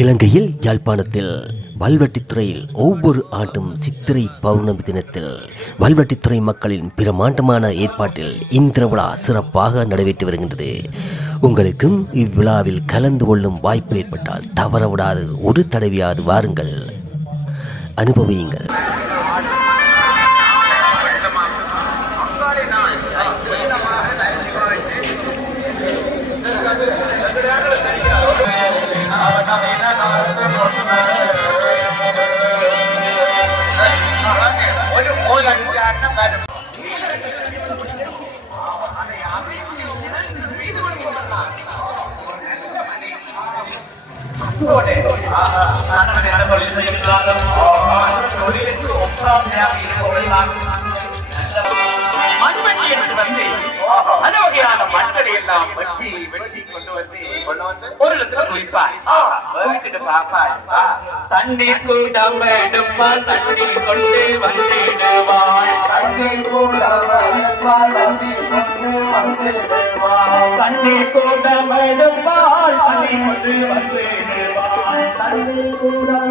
இலங்கையில் யாழ்ப்பாணத்தில் வல்வெட்டித்துறையில் ஒவ்வொரு ஆண்டும் சித்திரை பௌர்ணமி தினத்தில் வல்வெட்டித்துறை மக்களின் பிரமாண்டமான ஏற்பாட்டில் இந்த விழா சிறப்பாக நடைபெற்று வருகின்றது. உங்களுக்கும் இவ்விழாவில் கலந்து கொள்ளும் வாய்ப்பு ஏற்பட்டால் தவறவிடாது ஒரு தடவையாவது வாருங்கள். அனுபவியுங்கள். மண்களை எல்லாம் வெட்டி வெட்டி கொண்டு வந்து கொண்டு வந்து ஒரு இடத்துல குளிப்பாய் வீட்டுக்கு பாப்பாய் தண்ணீர் தண்ணி தண்ணீர் தண்ணி கொண்டு வந்திடுவாய் தண்ணீர் கூடம் எடுப்பால் தண்ணி கொண்டு வந்திடுவாய் தண்ணீர் கூடம்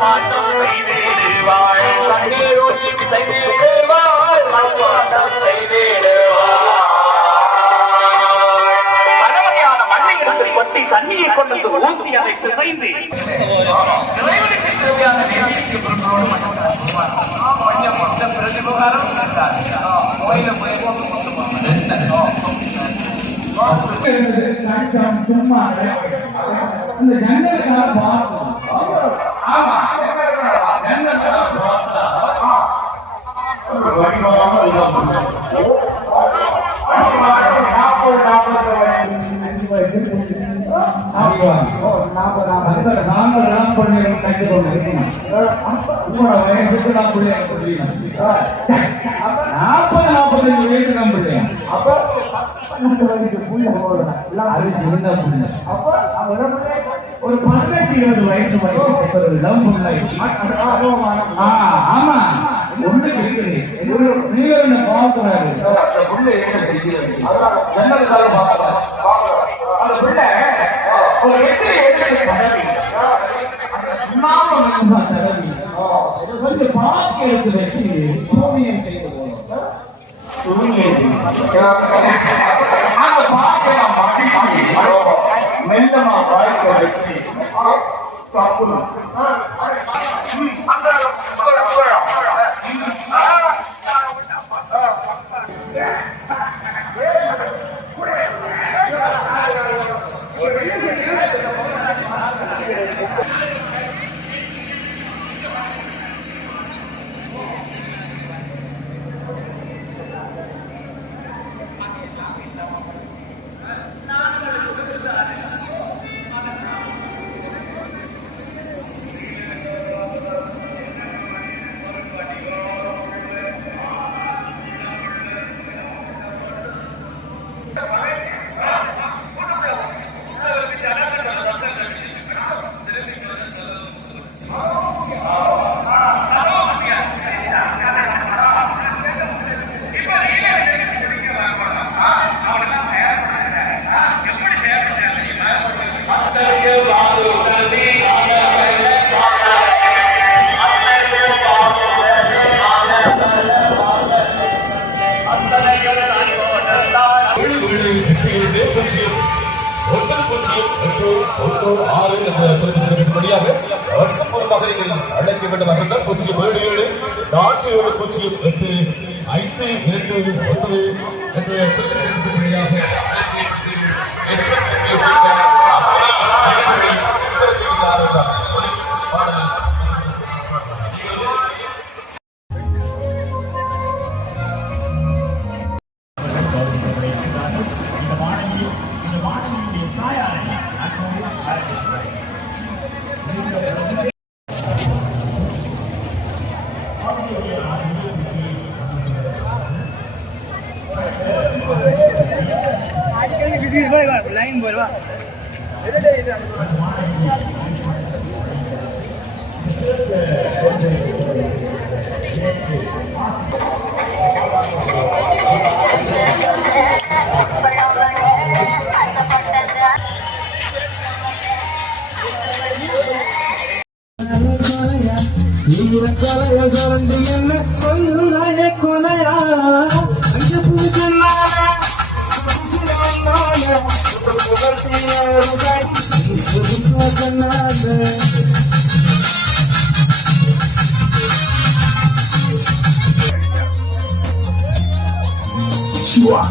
மாற்றம் செய்திடுவாய் தண்ணீர் ஊற்றி தண்ணியை கொண்டு ஊற்றி அதை பிசைந்து அந்த தேவையான நேரத்திற்கு பொருட்களோடு மட்டும்தான் போவார். கொஞ்சம் மொத்த பிறகு விவகாரம் நடந்தார். கோயில போய் போட்டு கொண்டு கஷ்டம் சும்மா அந்த ஜன்னலுக்காக பார்க்கணும் ஆமா ஜன்னலுக்காக பார்த்தா ஒரு வடிவமாக நாற்பது நாற்பது அஞ்சு வயசு நாங்கள் நான் பண்ணி கண்டு கொண்டு உங்களோட வயசுக்கு நான் பிள்ளைங்க நாற்பது நாற்பத்தஞ்சு வயசு நான் பிள்ளைங்க அப்ப அது சின்ன பிள்ளை. ஒரு பதினெட்டு இருபது வயசு வரைக்கும் ஒரு இளம் ஆமா. ஒண்ணு இருக்குது. நீங்க என்ன பார்க்கிறாரு. அந்த புள்ள என்ன செய்கிறது ஜன்னலுக்காக பார்க்கிறார் அந்த புள்ள ஒரு எதிரி எதிரி தடவி சுண்ணாம்பு மண்ணா கொஞ்சம் பாக்கி எடுத்து வச்சு சூனியம் செய்து போகணும் மெல்லமா வச்சு. சாப்பிடணும் வருஷம் பொறுத்தாக நீங்கள் அழைக்க வேண்டும் என்றால் பூஜ்ஜியம் ஏழு ஏழு நான்கு ஏழு பூஜ்ஜியம் எட்டு ஐந்து இரண்டு ஒன்பது இது போய் லைன் போயிடுவா நீர கொலைய சொரண்டு என்ன சொல்லுறாய கொலையா Sua.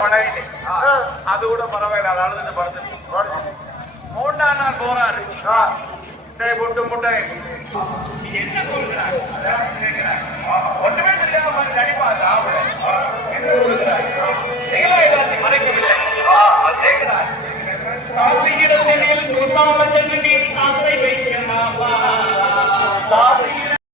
மனைவி அது கூட பரவாயில்ல அதை அழுதுட்டு பார்த்துட்டு மூன்றாம் நாள் போறாரு. சரி புட்டு முட்டை என்ன சொல்கிறார் ஒன்றுமே தெரியாம கண்டிப்பா அது